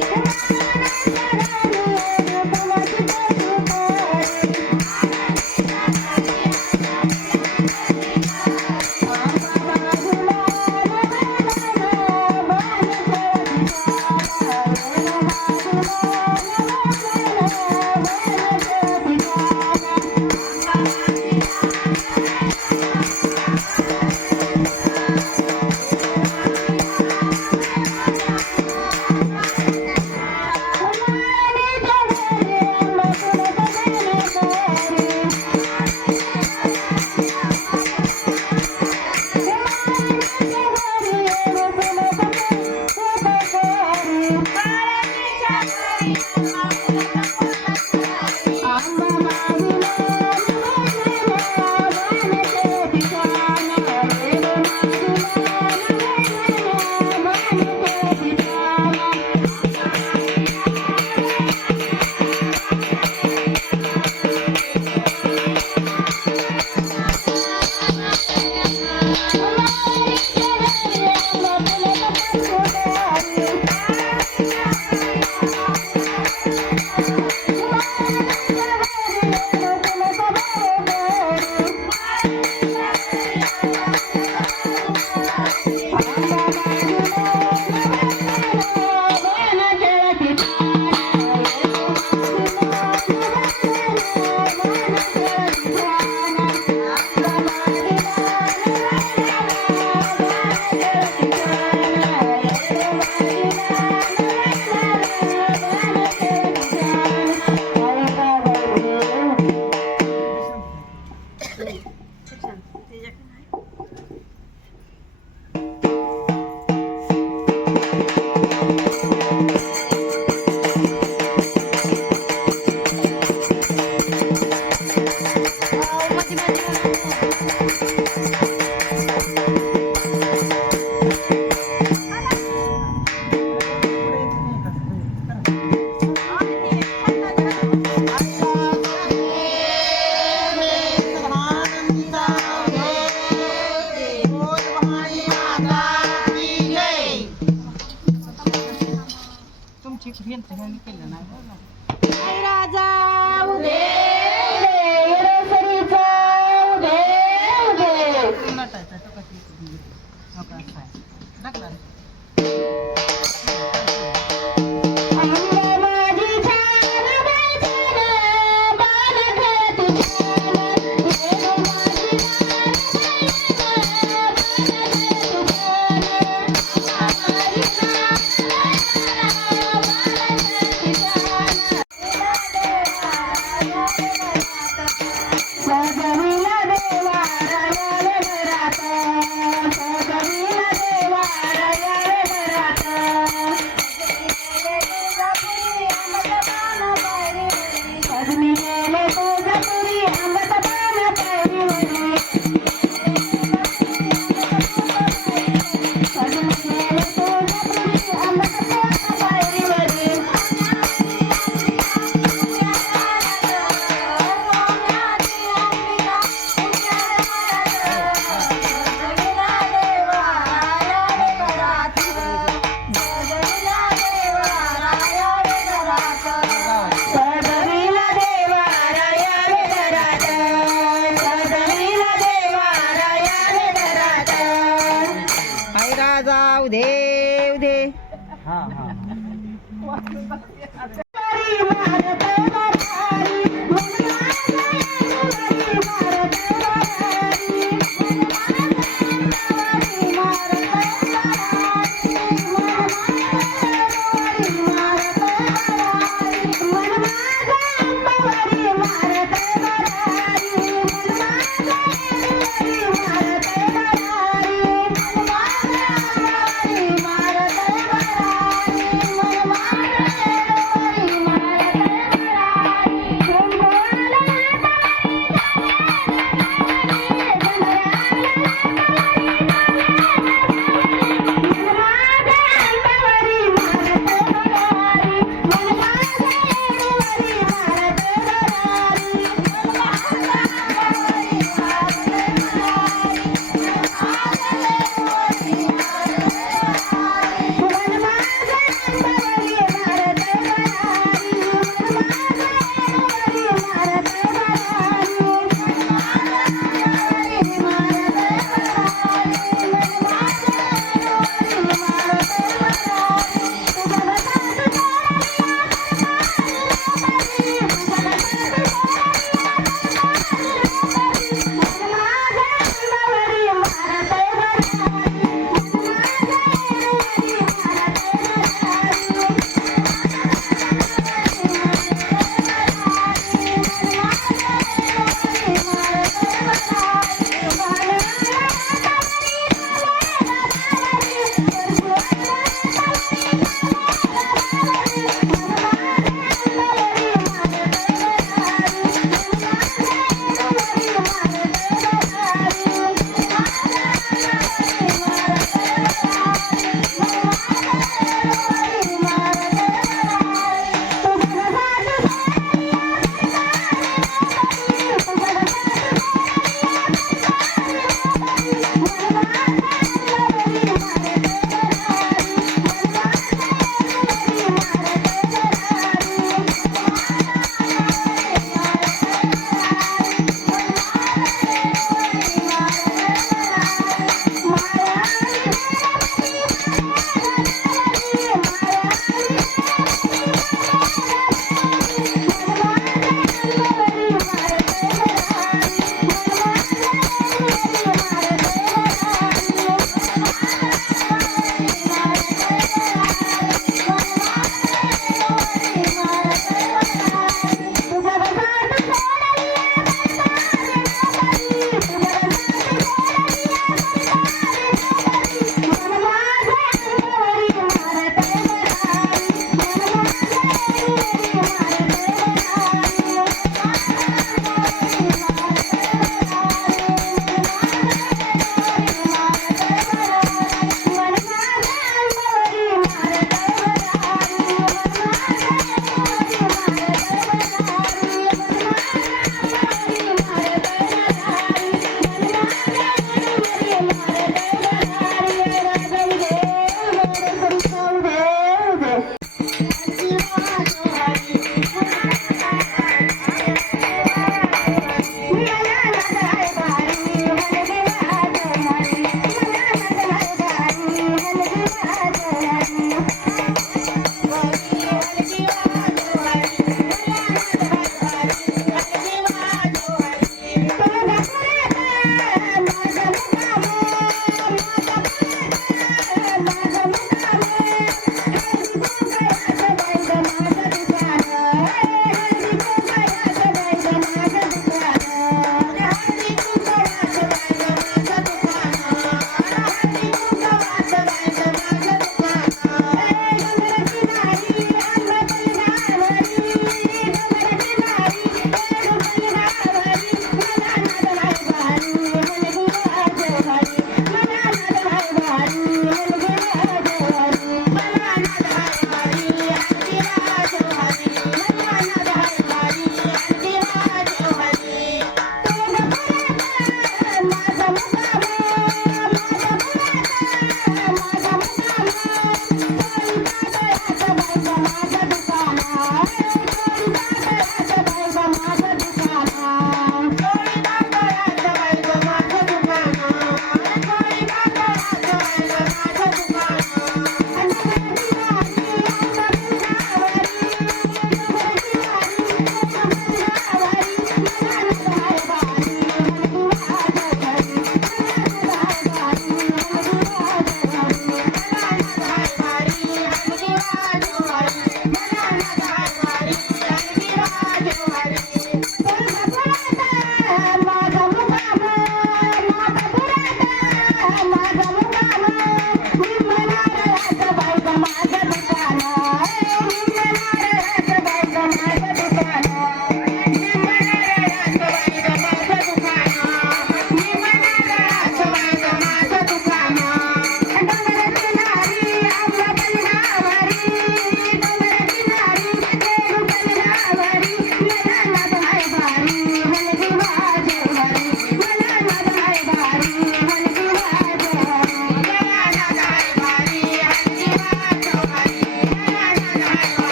Yeah.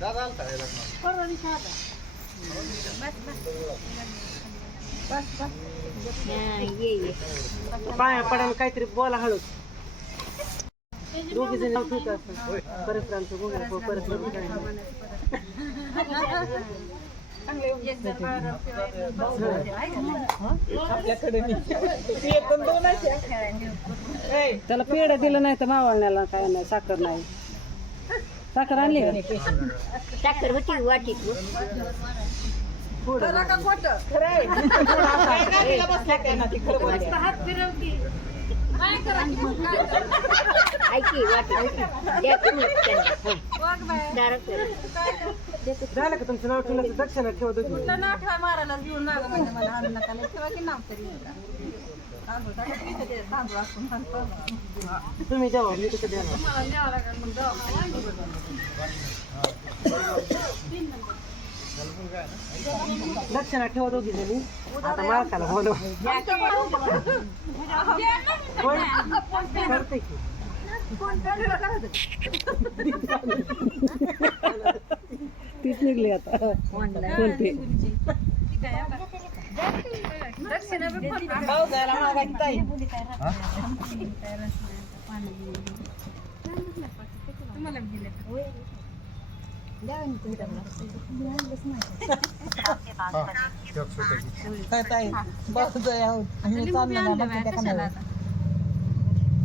दादा पाया पडायला काहीतरी बोला हळू दोघी जण परत परत त्याला पेढ दिलं नाही तर मावळण्याला काय नाही साखर नाही. साखर आणली का? साखर होती वाटी द्या तुम्ही त्यांना. ठेवा. झालं का तुमचं नाव ठेवलं दक्षिणा ठेवत होती मारायला? घेऊन लागा म्हणजे मला आणू नका. लय ठेवा की नाव तरी. तांदूळ टाका ते तांदूळ तुम्ही जेव्हा मी कसं देणार मला न्यावं लागेल मग जाऊ. दक्षिणा ठेवा दोघी जणी आता मालकाला बोलव? की तीच निघली आता. कोणते? काय ताई बस आहोत आम्ही चाललो त्या कानावर. या आता तुम्ही मोठ्या.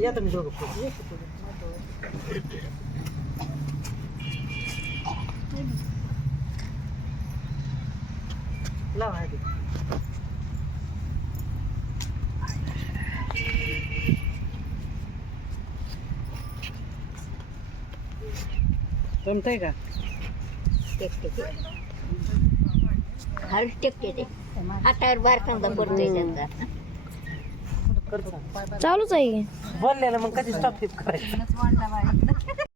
या तुम्ही दोघं. लावा जमतंय का हर टेक, हातावर बारकांदा पडतोय त्यांचा. चालूच आहे. बोललेलं मग कधी स्टॉप करायचं?